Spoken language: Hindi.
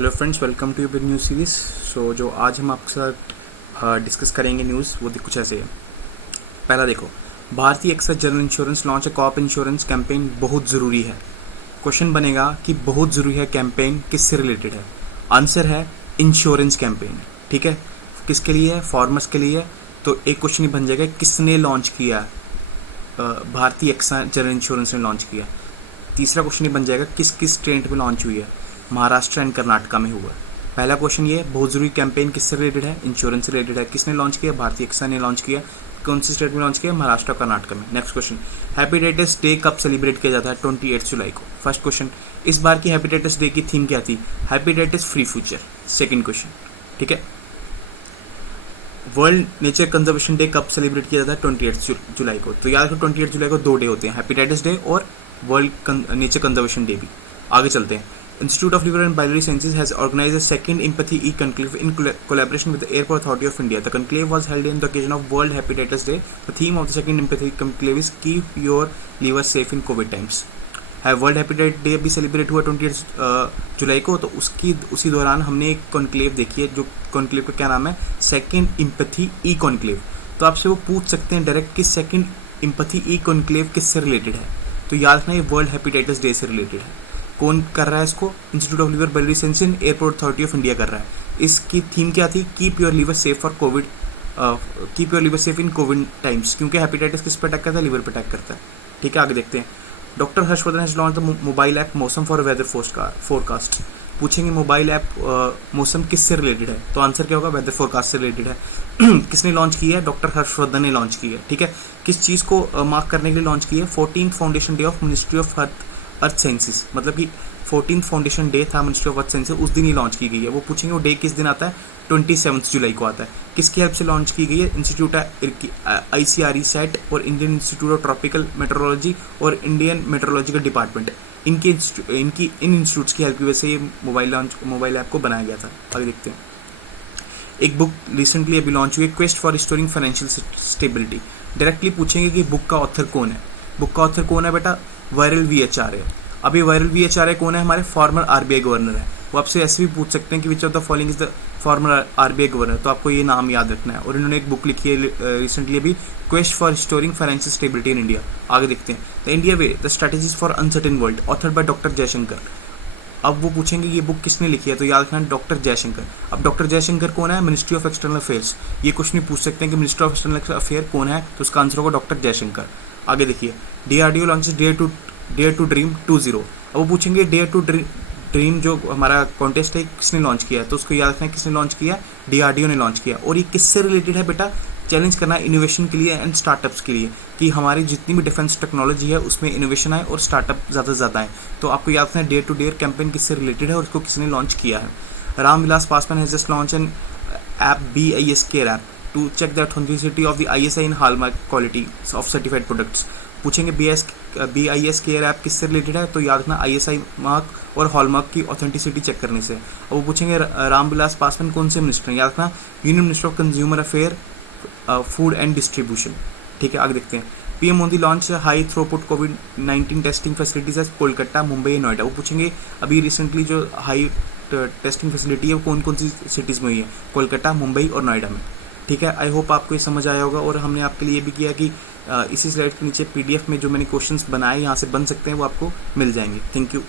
Hello friends, welcome to big news series. So जो आज हम आपके साथ डिस्कस करेंगे न्यूज़ वो कुछ ऐसे है। पहला देखो, Bharatiya express general insurance launch a cop insurance campaign बहुत ज़रूरी है। क्वेश्चन बनेगा कि बहुत ज़रूरी है कैंपेन किससे रिलेटेड है। आंसर है इंश्योरेंस कैंपेन। ठीक है, किसके लिए है? फार्मर्स के लिए। तो एक क्वेश्चन ही बन जाएगा, किसने लॉन्च किया? भारतीय एक्सप्रेस जनरल इंश्योरेंस ने लॉन्च किया। तीसरा क्वेश्चन ही बन जाएगा, किस किस स्टेट में लॉन्च हुई है? महाराष्ट्र एंड कर्नाटका में हुआ। पहला क्वेश्चन ये, बहुत जरूरी कैंपेन किससे रिलेटेड है? इंश्योरेंस से रिलेटेड है। किसने लॉन्च किया? भारतीय एक्सप्रेस ने लॉन्च किया। कौन सी स्टेट में लॉन्च किया? महाराष्ट्र कर्नाटक में। नेक्स्ट क्वेश्चन, हेपेटाइटिस डे कब सेलिब्रेट किया जाता है? 28 जुलाई को। फर्स्ट क्वेश्चन, इस बार की हेपेटाइटिस डे की थीम क्या थी? Hepatitis free future. Second question, ठीक है, वर्ल्ड नेचर कंजर्वेशन डे कब सेलिब्रेट किया जाता है? 28 जुलाई को। तो याद रखो 28 जुलाई को दो डे होते हैं, हेपेटाइटिस डे और वर्ल्ड नेचर कंजर्वेशन डे भी। आगे चलते हैं। Institute of Liver and Biliary Sciences has organized a second Empathy E-Conclave in collaboration with the Airport Authority of India. The conclave was held on the occasion of World Hepatitis Day. The theme of the second Empathy Conclave is Keep Your Liver Safe in COVID Times. है वर्ल्ड हेपेटाइटिस डे भी सेलिब्रेट हुआ 28 जुलाई को। तो उसी दौरान हमने एक कॉन्क्लेव देखी है, जो कॉन्क्लेव का क्या नाम है? Second empathy e conclave. तो आपसे वो पूछ सकते हैं डायरेक्ट कि सेकेंड इम्पैथी ई कॉन्क्लेव किससे रिलेटेड है। तो याद रखना ये वर्ल्ड हेपेटाइटिस डे से रिलेटेड है। कौन कर रहा है इसको? Institute of liver biliary sciences and airport authority of India कर रहा है। इसकी थीम क्या थी? Keep your liver safe for Covid, keep your liver safe in Covid times. क्योंकि हेपेटाइटिस किस पे अटैक करता है? लिवर पे अटैक करता है। ठीक है, आगे देखते हैं। Doctor Harshvardhan has launch the mobile app मौसम फॉर वेदर फोरकास्ट। पूछेंगे मोबाइल ऐप मौसम किससे रिलेटेड है? तो आंसर क्या होगा? वेदर फोरकास्ट से रिलेटेड है। किसने लॉन्च की है? डॉक्टर हर्षवर्धन ने लॉन्च की है। ठीक है, किस चीज़ को मार्क करने के लिए लॉन्च की है? 14th foundation day of ministry of earth sciences. मतलब कि 14th फाउंडेशन डे था मिनिस्ट्री ऑफ अर्थ साइंसेज, उस दिन ही लॉन्च की गई है। वो पूछेंगे वो डे किस दिन आता है? 27 जुलाई को आता है। किसकी हेल्प से लॉन्च की गई है? इंस्टीट्यूट ICRE सेट और Indian institute of tropical metrology और इंडियन मेट्रोलॉजिकल डिपार्टमेंट, इन इंस्टीट्यूट्स की हेल्प की वजह से ये मोबाइल ऐप को बनाया गया था। आगे देखते हैं। एक बुक रिसेंटली अभी लॉन्च हुई है, quest for restoring financial stability. Directly पूछेंगे कि बुक का ऑथर कौन है? बुक का ऑथर कौन है बेटा? वायरल VH है। अभी वायरल VH कौन है? हमारे फॉर्मर RBI गवर्नर है। वो आपसे ऐसे भी पूछ सकते हैं कि which of the following is the former RBI governor. तो आपको ये नाम याद रखना है। और इन्होंने एक बुक लिखी है रिसेंटली अभी, quest for restoring financial stability in India. आगे देखते हैं। The India way the strategies for uncertain world, authored by doctor Jaishankar. अब वो पूछेंगे ये बुक किसने लिखी है? तो याद रखना डॉक्टर जयशंकर। अब डॉक्टर जयशंकर कौन है? Ministry of external affairs. ये क्वेश्चन भी पूछ सकते हैं कि मिनिस्ट्री ऑफ एक्सटर्नल अफेयर कौन है? तो उसका आंसर होगा डॉक्टर जयशंकर। आगे देखिए, DRDO launches dare to dream 20। अब वो पूछेंगे डेयर टू ड्रीम जो हमारा कॉन्टेस्ट है किसने लॉन्च किया है? तो उसको याद रखना है किसने लॉन्च किया? DRDO ने लॉन्च किया। और ये किससे रिलेटेड है बेटा? चैलेंज करना है इनोवेशन के लिए एंड स्टार्टअप्स के लिए, कि हमारी जितनी भी डिफेंस टेक्नोलॉजी है उसमें इनोवेशन आए और स्टार्टअप ज़्यादा से ज़्यादा है। तो आपको याद रखना है डेयर टू डेयर कैंपेन किससे रिलेटेड है और उसको किसने लॉन्च किया है। Ramvilas Paswan has just launch an app BIS care app to check the authenticity of the ISI in hallmark quality of certified products. पूछेंगे BIS केयर ऐप किससे रिलेटेड है? तो याद रखना ISI मार्क और हॉलमार्क की ऑथेंटिसिटी चेक करने से। अब वो पूछेंगे रामविलास पासवान कौन से मिनिस्टर हैं? याद रखना union minister of consumer affair, food and distribution. ठीक है, आगे देखते हैं। PM Modi launch high throughput COVID-19 testing facilities eight Kolkata, Mumbai, Noida. वो पूछेंगे अभी रिसेंटली जो हाई टेस्टिंग फैसिलिटी है वो कौन कौन सी सिटीज़ में हुई है? कोलकाता, मुंबई और नोएडा में। ठीक है, आई होप आपको ये समझ आया होगा। और हमने आपके लिए ये भी किया कि इसी स्लाइड के नीचे PDF में जो मैंने क्वेश्चंस बनाए यहाँ से बन सकते हैं वो आपको मिल जाएंगे। Thank you.